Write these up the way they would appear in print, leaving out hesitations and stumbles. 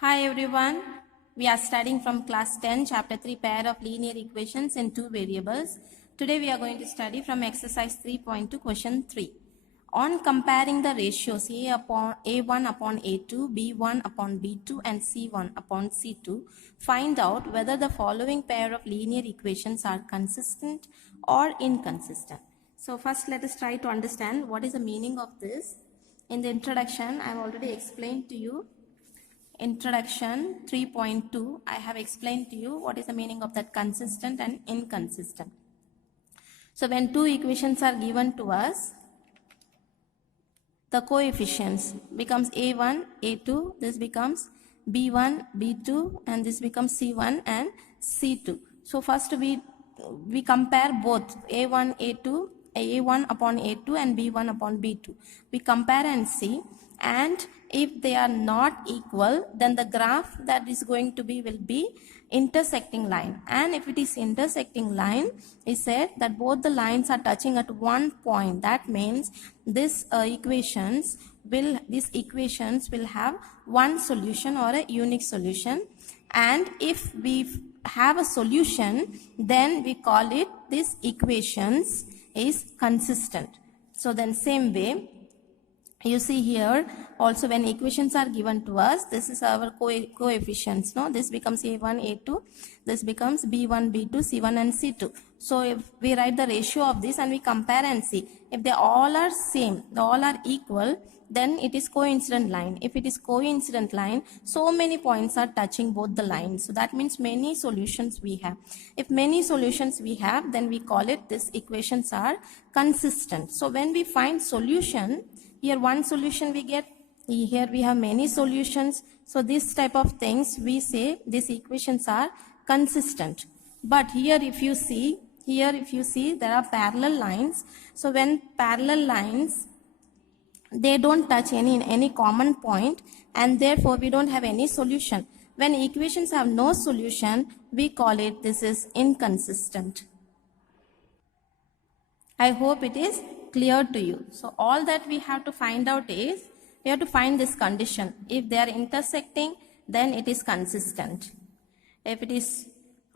Hi everyone, we are studying from class 10 chapter 3 pair of linear equations in two variables. Today we are going to study from exercise 3.2 question 3. On comparing the ratios A1 upon A2, B1 upon B2 and C1 upon C2, find out whether the following pair of linear equations are consistent or inconsistent. So first let us try to understand what is the meaning of this. In the introduction I have already explained to you. Introduction 3.2, I have explained to you what is the meaning of that consistent and inconsistent. So when two equations are given to us, the coefficients becomes A1, A2, this becomes B1, B2 and this becomes C1 and C2. So first we compare both A1, A2, A1 upon A2 and B1 upon B2. We compare and see, and if they are not equal, then the graph that is going to be will be intersecting line, and if it is intersecting line, it said that both the lines are touching at one point. That means these equations will have one solution or a unique solution, and if we have a solution, then we call it these equations is consistent. So then same way, you see here also when equations are given to us, this is our coefficients, no? This becomes A1, A2, this becomes B1, B2, C1 and C2. So if we write the ratio of this and we compare and see, if they all are same, they all are equal, then it is coincident line. If it is coincident line, so many points are touching both the lines. So that means many solutions we have. If many solutions we have, then we call it these equations are consistent. So when we find solution, here one solution we get, here we have many solutions. So this type of things we say these equations are consistent. But here if you see there are parallel lines. So when parallel lines, they don't touch any common point, and therefore we don't have any solution. When equations have no solution, we call it this is inconsistent. I hope it is clear to you. So all that we have to find out is, we have to find this condition. If they are intersecting, then it is consistent. If it is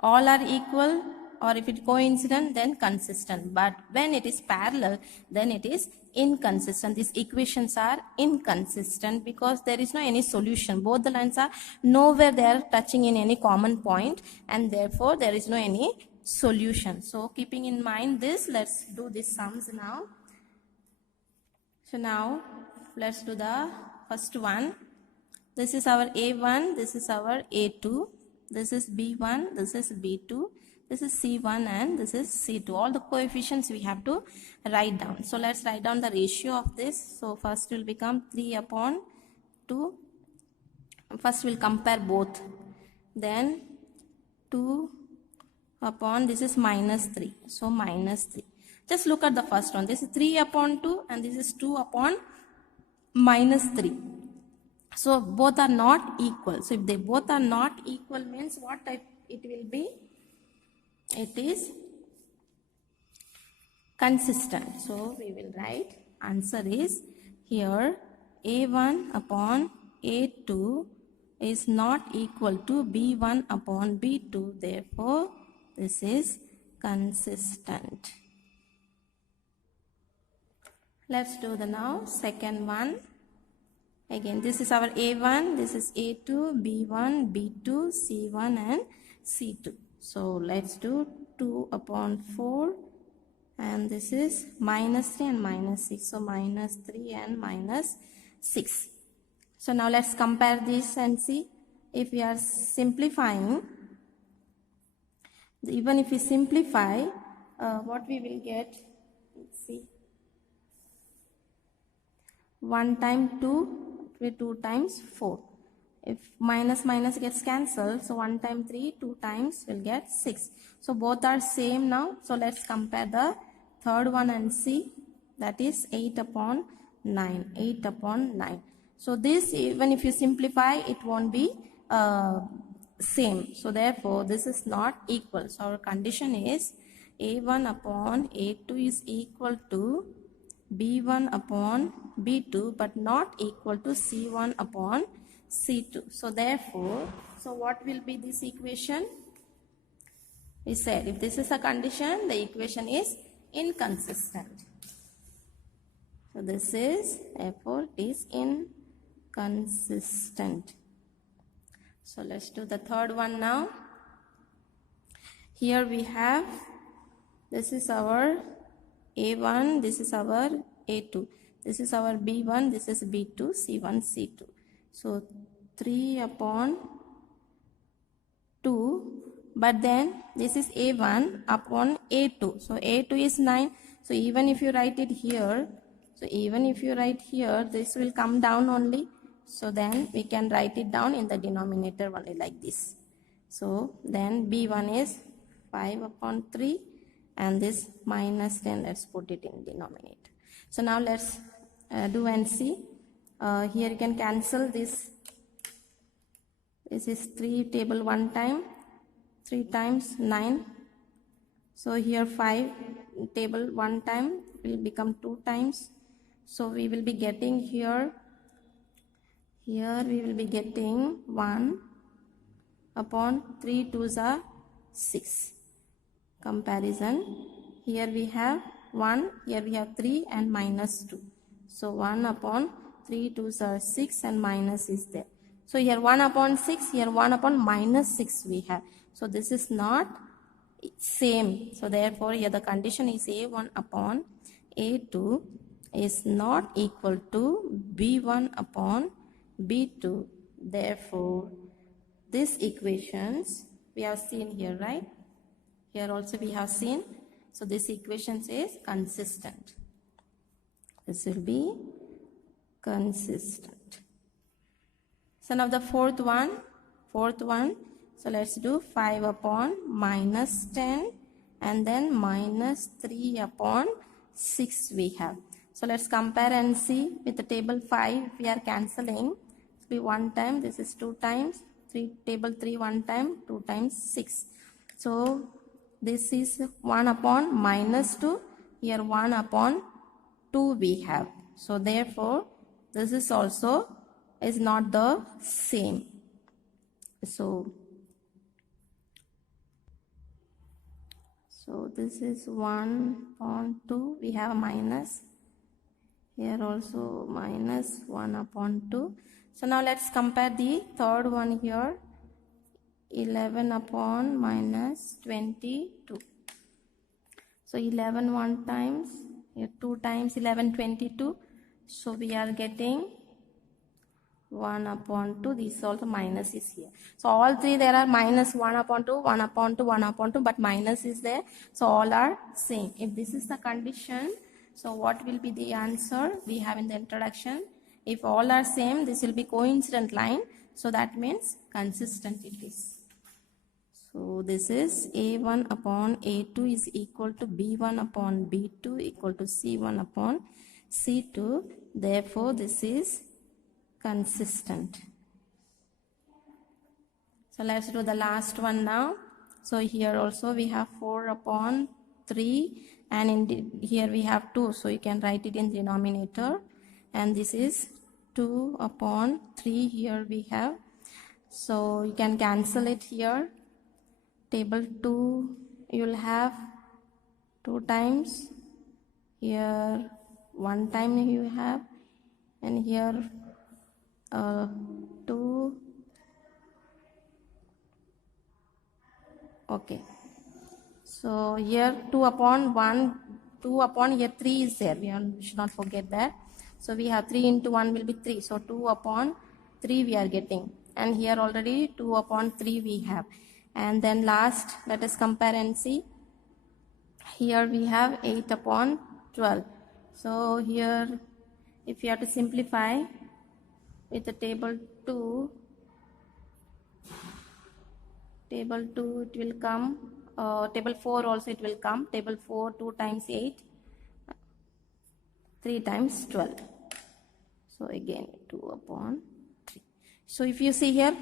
all are equal, or if it coincident, then consistent. But when it is parallel, then it is inconsistent. These equations are inconsistent because there is no any solution. Both the lines are nowhere they are touching in any common point, and therefore there is no any solution. So keeping in mind this, let's do these sums now. So now let's do the first one. This is our A1, this is our A2, this is B1, this is B2, this is C1 and this is C2. All the coefficients we have to write down. So let's write down the ratio of this. So first will become 3 upon 2. First we'll compare both. Then 2 upon, this is minus 3. So minus 3. Just look at the first one. This is 3 upon 2 and this is 2 upon minus 3. So both are not equal. So if they both are not equal means what type it will be? It is consistent. So we will write answer is here A1 upon A2 is not equal to B1 upon B2. Therefore this is consistent. Let's do the now second one. Again, this is our A1, this is A2, B1, B2, C1 and C2. So let's do 2 upon 4, and this is minus 3 and minus 6. So minus 3 and minus 6. So now let's compare this and see. If we are simplifying, even if we simplify, what we will get, let's see. 1 times 2, 2 times 4. If minus minus gets cancelled, so 1 times 3, 2 times will get 6. So both are same now. So let's compare the third one and see. That is 8 upon 9. 8 upon 9. So this, even if you simplify, it won't be same. So therefore this is not equal. So our condition is A1 upon A2 is equal to B1 upon B2 but not equal to C1 upon C2. So therefore, so what will be this equation? We said if this is a condition, the equation is inconsistent. So this is, therefore it is inconsistent. So let's do the third one now. Here we have, this is our A1, this is our A2, this is our B1, this is B2, C1, C2. So 3 upon 2, but then this is A1 upon A2. So A2 is 9. So even if you write it here, this will come down only. So then we can write it down in the denominator only like this. So then B1 is 5 upon 3 and this minus 10, let's put it in denominator. So now let's do and see. Here you can cancel this. This is 3 table 1 time, 3 times 9. So here 5 table 1 time will become 2 times. So we will be getting here we will be getting 1 upon 3 2s are 6. Comparison. Here we have 1, here we have 3 and minus 2. So 1 upon 3 2s are 6 and minus is there. So here 1 upon 6, here 1 upon minus 6 we have. So this is not same. So therefore here the condition is A1 upon A2 is not equal to B1 upon B2. Therefore these equations we have seen here, right? Here also we have seen. So this equation is consistent. This will be consistent. So now the fourth one. So let's do 5 upon minus 10 and then minus 3 upon 6 we have. So let's compare and see with the table 5. If we are cancelling, it will be 1 time, this is 2 times, table 3 1 time, 2 times 6. So this is 1 upon minus 2, here 1 upon 2 we have. So therefore this is also is not the same. So this is 1 upon 2, we have a minus. Here also minus 1 upon 2. So now let's compare the third one here. 11 upon minus 22. So 11 1 times, here 2 times 11 22. So we are getting 1 upon 2. This also minus is here. So all three there are minus 1 upon 2, 1 upon 2, 1 upon 2, but minus is there. So all are same. If this is the condition, so what will be the answer? We have in the introduction. If all are same, this will be coincident line. So that means consistent it is. So this is A1 upon A2 is equal to B1 upon B2 equal to C1 upon C2. Therefore, this is consistent. So let's do the last one now. So here also we have 4 upon 3 and here we have 2. So you can write it in denominator. And this is 2 upon 3 here we have. So you can cancel it here. Table 2 you will have 2 times, here 1 time you have, and here 2. Okay, so here 2 upon 1, 2 upon here 3 is there, we should not forget that. So we have 3 into 1 will be 3, so 2 upon 3 we are getting, and here already 2 upon 3 we have. And then last, let us compare and see. Here we have 8 upon 12. So here, if you have to simplify with the table 2 it will come, table 4 also it will come. Table 4, 2 times 8, 3 times 12. So again 2 upon 3. So if you see here,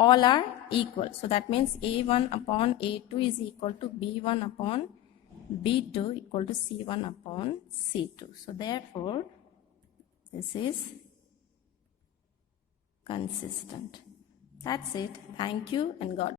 all are equal. So that means A1 upon A2 is equal to B1 upon B2 equal to C1 upon C2. So therefore, this is consistent. That's it. Thank you and God.